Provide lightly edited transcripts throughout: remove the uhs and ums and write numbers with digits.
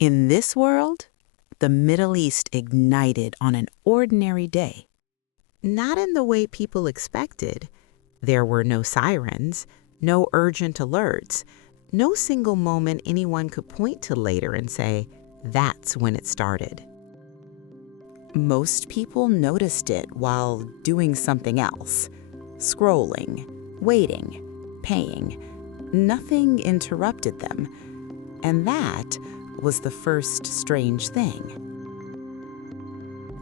In this world, the Middle East ignited on an ordinary day. Not in the way people expected. There were no sirens, no urgent alerts, no single moment anyone could point to later and say, that's when it started. Most people noticed it while doing something else, scrolling, waiting, paying. Nothing interrupted them, and that was the first strange thing.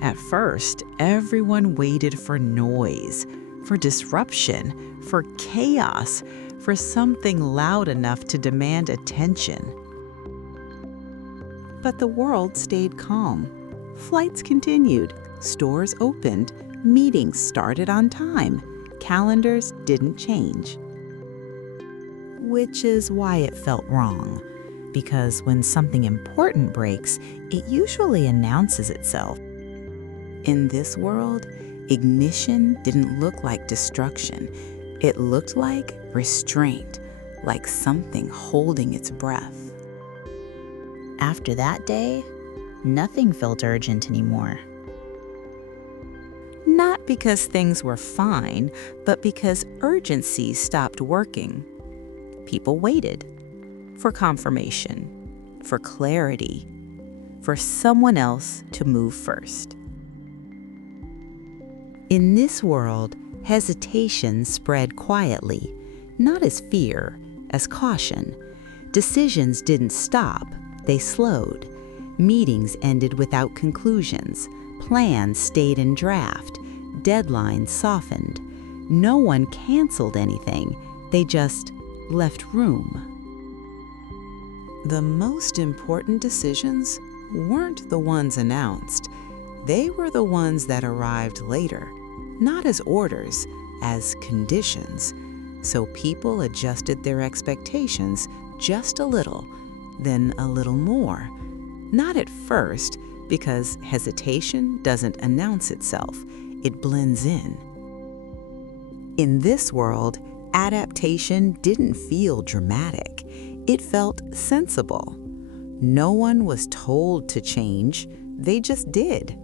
At first, everyone waited for noise, for disruption, for chaos, for something loud enough to demand attention. But the world stayed calm. Flights continued, stores opened, meetings started on time, calendars didn't change. Which is why it felt wrong. Because when something important breaks, it usually announces itself. In this world, ignition didn't look like destruction. It looked like restraint, like something holding its breath. After that day, nothing felt urgent anymore. Not because things were fine, but because urgency stopped working. People waited. For confirmation, for clarity, for someone else to move first. In this world, hesitation spread quietly, not as fear, as caution. Decisions didn't stop, they slowed. Meetings ended without conclusions. Plans stayed in draft. Deadlines softened. No one canceled anything, they just left room. The most important decisions weren't the ones announced. They were the ones that arrived later, not as orders, as conditions. So people adjusted their expectations just a little, then a little more. Not at first, because hesitation doesn't announce itself, it blends in. In this world, adaptation didn't feel dramatic. It felt sensible. No one was told to change, they just did.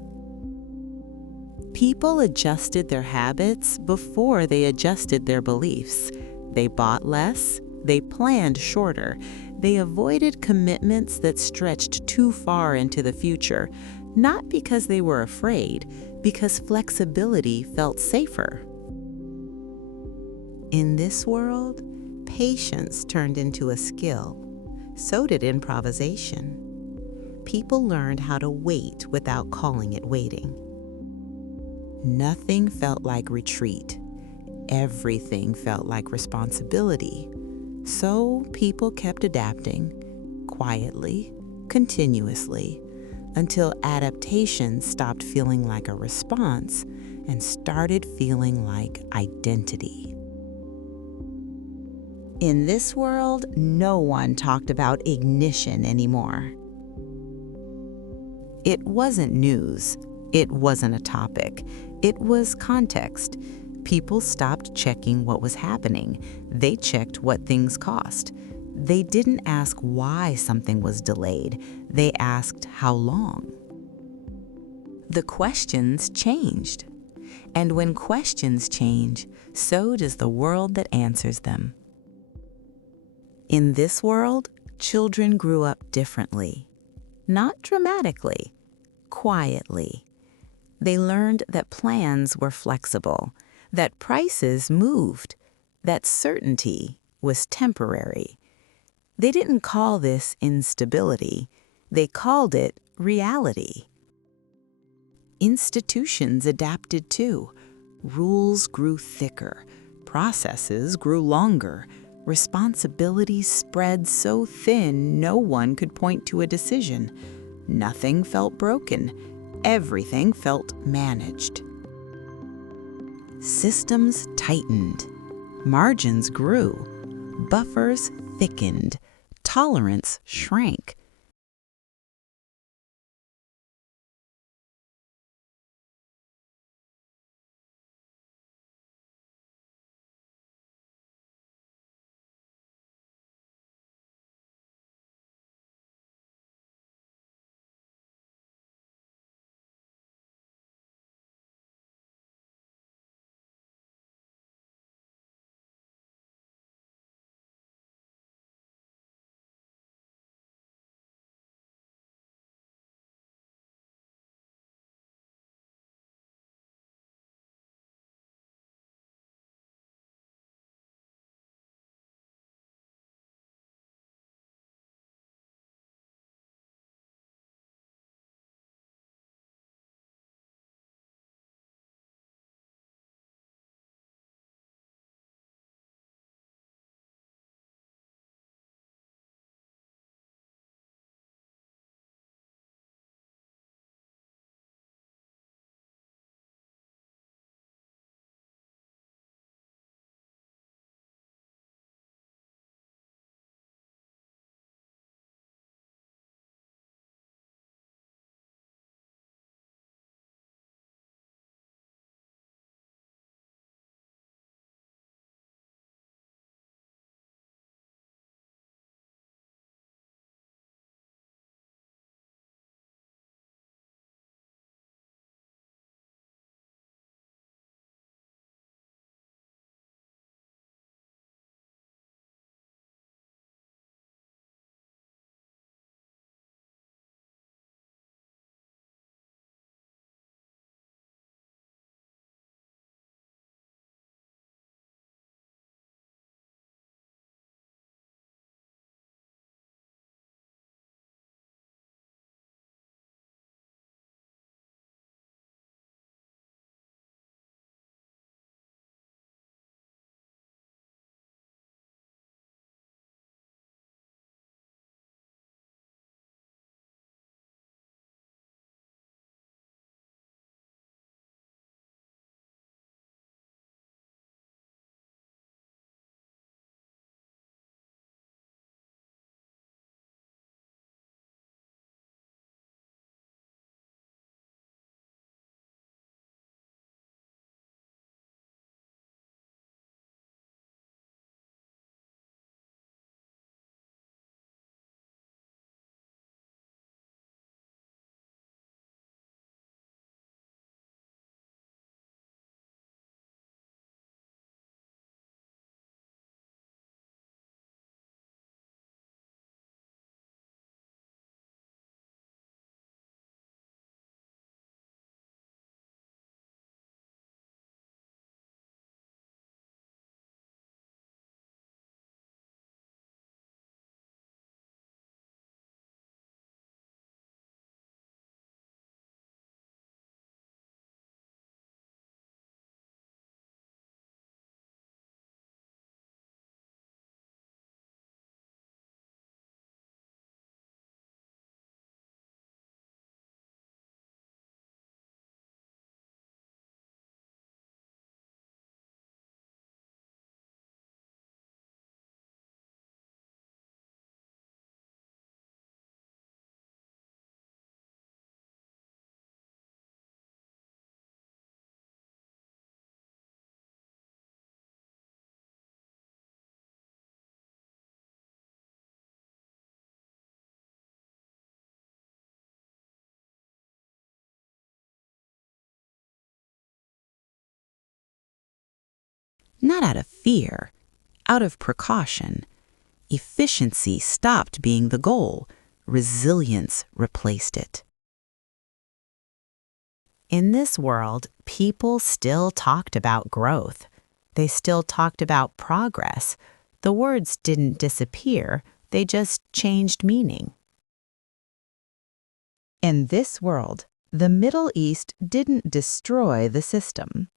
People adjusted their habits before they adjusted their beliefs. They bought less, they planned shorter, they avoided commitments that stretched too far into the future, not because they were afraid, because flexibility felt safer. In this world, patience turned into a skill. So did improvisation. People learned how to wait without calling it waiting. Nothing felt like retreat. Everything felt like responsibility. So people kept adapting, quietly, continuously, until adaptation stopped feeling like a response and started feeling like identity. In this world, no one talked about ignition anymore. It wasn't news. It wasn't a topic. It was context. People stopped checking what was happening. They checked what things cost. They didn't ask why something was delayed. They asked how long. The questions changed. And when questions change, so does the world that answers them. In this world, children grew up differently. Not dramatically, quietly. They learned that plans were flexible, that prices moved, that certainty was temporary. They didn't call this instability. They called it reality. Institutions adapted too. Rules grew thicker. Processes grew longer. Responsibilities spread so thin no one could point to a decision. Nothing felt broken. Everything felt managed. Systems tightened. Margins grew. Buffers thickened. Tolerance shrank. Not out of fear, out of precaution. Efficiency stopped being the goal. Resilience replaced it. In this world, people still talked about growth. They still talked about progress. The words didn't disappear, they just changed meaning. In this world, the Middle East didn't destroy the system.